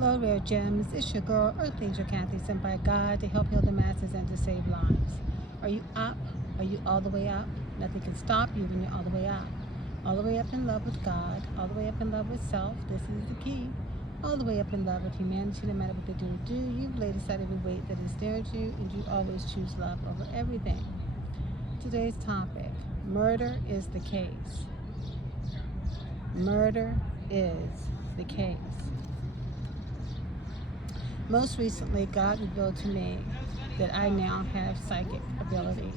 Hello, Rare Gems. It's your girl, Earth Angel Kathy, sent by God to help heal the masses and to save lives. Are you up? Are you all the way up? Nothing can stop you when you're all the way up. All the way up in love with God, all the way up in love with self. This is the key. All the way up in love with humanity, no matter what they do. You've laid aside every weight that ensnares you, and you always choose love over everything. Today's topic: murder is the case. Murder is the case. Most recently, God revealed to me that I now have psychic abilities,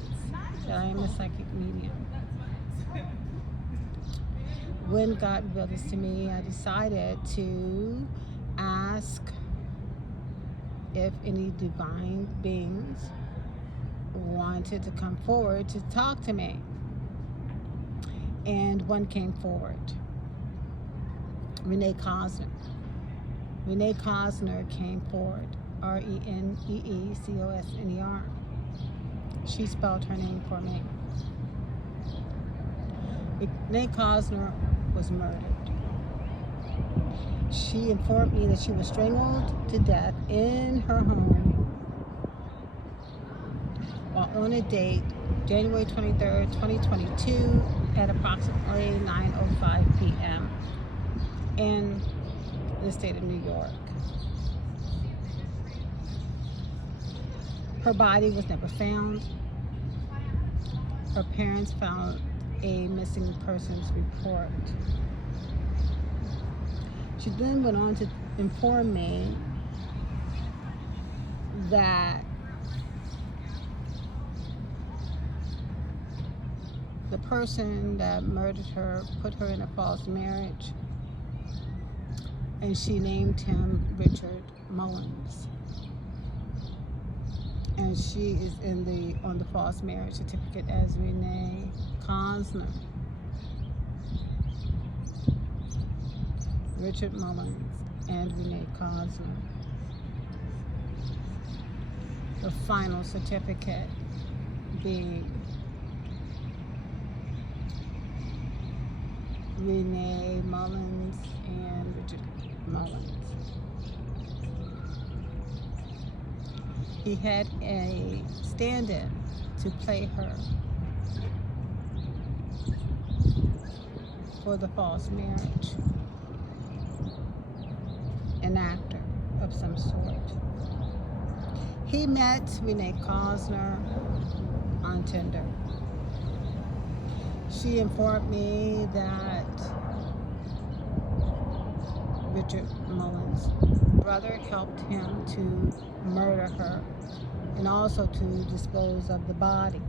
that I am a psychic medium. When God revealed this to me, I decided to ask if any divine beings wanted to come forward to talk to me. And one came forward, Renee Cosner. Renee Cosner came forward, Reneecosner. She spelled her name for me. Renee Cosner was murdered. She informed me that she was strangled to death in her home while on a date January 23rd, 2022 at approximately 9:05 p.m. in the state of New York. Her body was never found. Her parents found a missing persons report. She then went on to inform me that the person that murdered her put her in a false marriage, and she named him Richard Mullins. And she is on the false marriage certificate as Renee Cosner. Richard Mullins and Renee Cosner. The final certificate being Renee Mullins and Richard Mullins. He had a stand-in to play her for the false marriage, an actor of some sort. He met Renee Cosner on Tinder. She informed me that Richard Mullins' brother helped him to murder her and also to dispose of the body.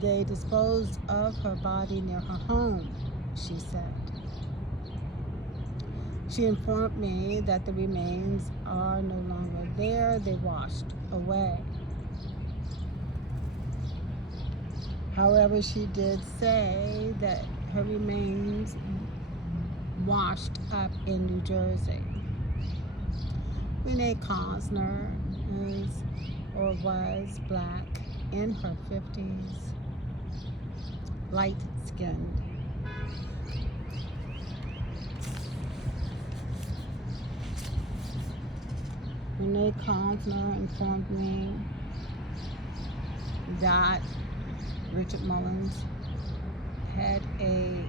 They disposed of her body near her home, she said. She informed me that the remains are no longer there, they washed away. However, she did say that her remains washed up in New Jersey. Renee Cosner was black, in her 50s, light-skinned. Renee Cosner informed me that Richard Mullins had a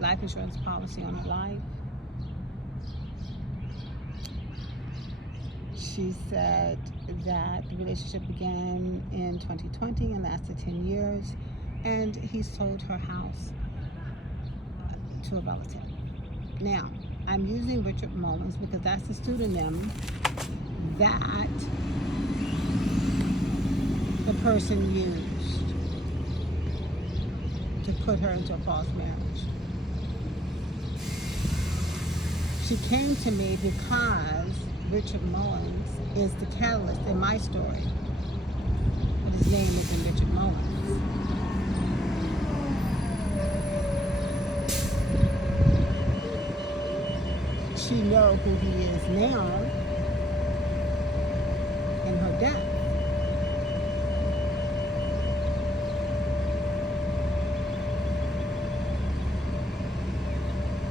life insurance policy on her life. She said that the relationship began in 2020 and lasted 10 years, and he sold her house to a relative. Now, I'm using Richard Mullins because that's the pseudonym that the person used to put her into a false marriage. She came to me because Richard Mullins is the catalyst in my story, but his name isn't Richard Mullins. She knows who he is now in her death.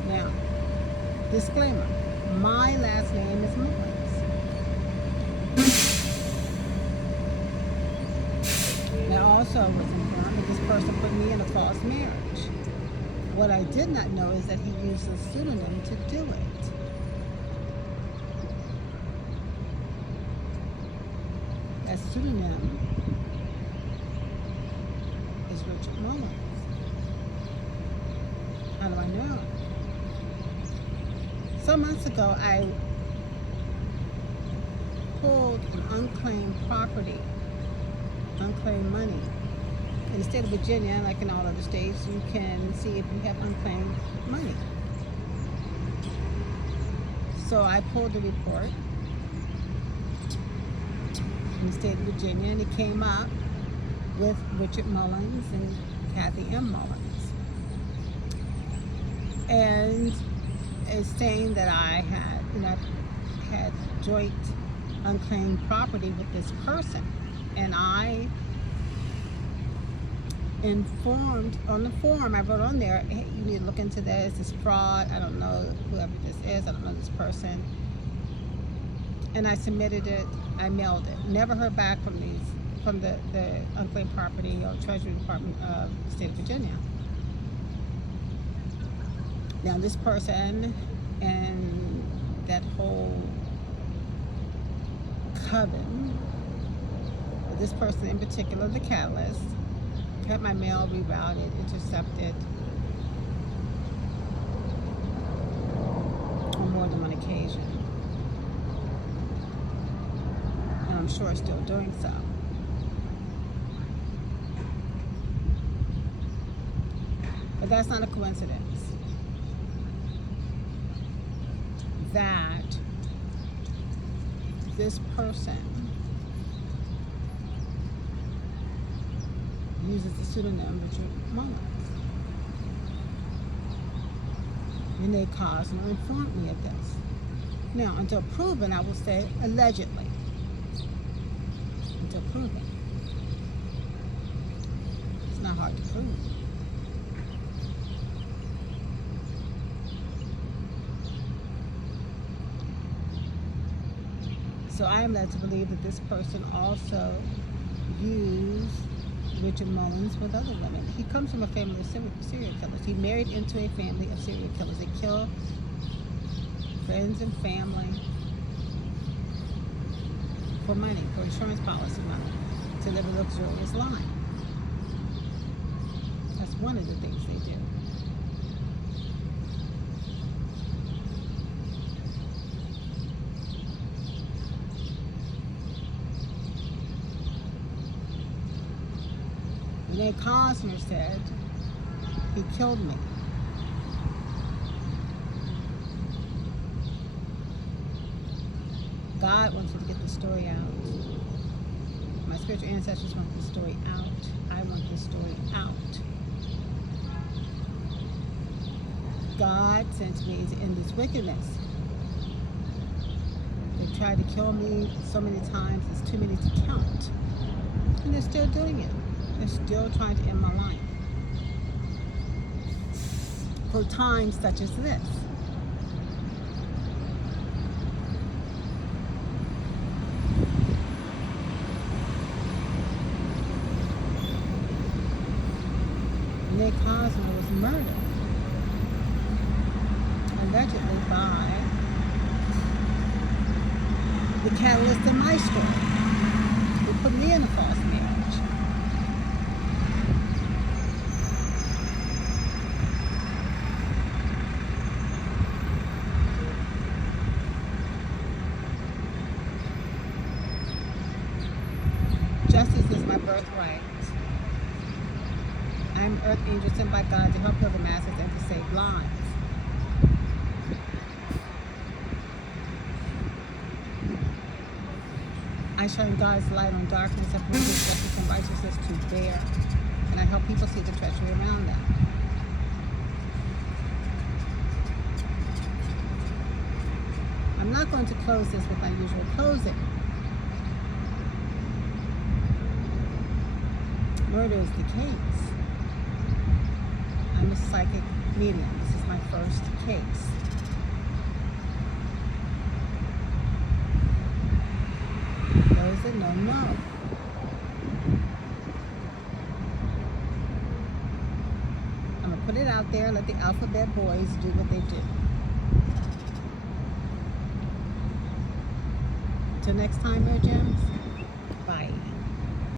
Now, Disclaimer, my last name is Mullins. And I also was informed that this person put me in a false marriage. What I did not know is that he used a pseudonym to do it. That pseudonym is Richard Mullins. How do I know? Some months ago, I pulled an unclaimed property, unclaimed money. In the state of Virginia, like in all other states, you can see if you have unclaimed money. So I pulled the report in the state of Virginia, and it came up with Richard Mullins and Kathy M. Mullins. And it's saying that I had joint unclaimed property with this person. And I informed on the form, I wrote on there, hey, you need to look into this, it's fraud, I don't know whoever this is, I don't know this person. And I submitted it, I mailed it. Never heard back from the unclaimed property or Treasury Department of the state of Virginia. Now this person and that whole coven, this person in particular, the catalyst, had my mail rerouted, intercepted on more than one occasion. And I'm sure still doing so. But that's not a coincidence that this person uses the pseudonym Richard Mullins. Renee Cosner informed me of this. Now, until proven, I will say allegedly. Until proven. It's not hard to prove. So I am led to believe that this person also used Richard Mullins with other women. He comes from a family of serial killers. He married into a family of serial killers. They kill friends and family for money, for insurance policy money, to live a luxurious life. That's one of the things they do. Renee Cosner said he killed me. God wants you to get the story out. My spiritual ancestors want the story out. I want the story out. God sent me to end this wickedness. They've tried to kill me so many times, it's too many to count. And they're still doing it. They're still trying to end my life. For times such as this. Renee Cosner was murdered, allegedly by the catalyst in my story, who put me in a false marriage. Justice is my birthright. I'm an earth angel sent by God to help heal the masses and to save lives. I shine God's light on darkness and bring justice and righteousness to bear. And I help people see the treachery around them. I'm not going to close this with my usual closing. Murder is the case. I'm a psychic medium. This is my first case. No, no. I'm going to put it out there. Let the alphabet boys do what they do. Till next time, Mer Gems.